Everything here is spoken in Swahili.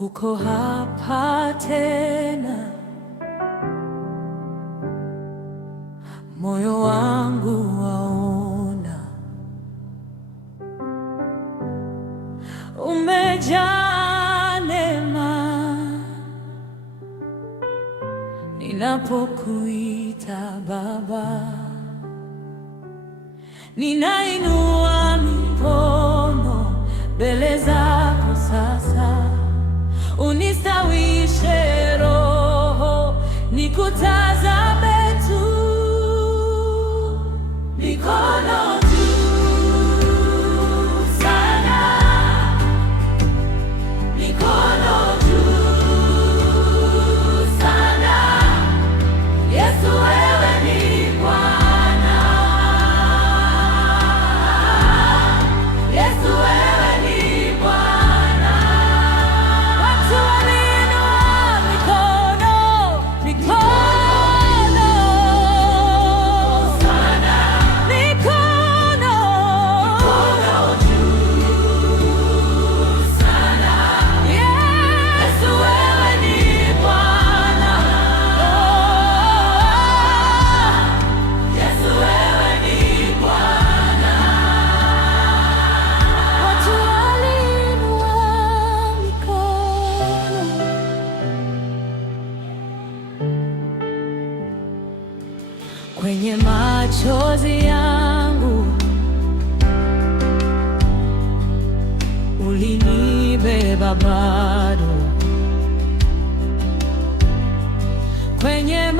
uko hapa tena, moyo wangu waona, umejaa neema. Ninapokuita Baba, ninainua mikono mbele zako sasa, unistawishe Roho, nikutazame tu, mikono juu sana, mikono juu sana. Yesu, wewe ni Bwana. Yesu, wewe ni Bwana. Watu waliinua mikono, mikono sana, mikono juu sana. Yesu, wewe ni Bwana. Yesu, wewe ni Bwana. Watu waliinua mikono. Kwenye machozi yangu ulinibeba bado, kwenye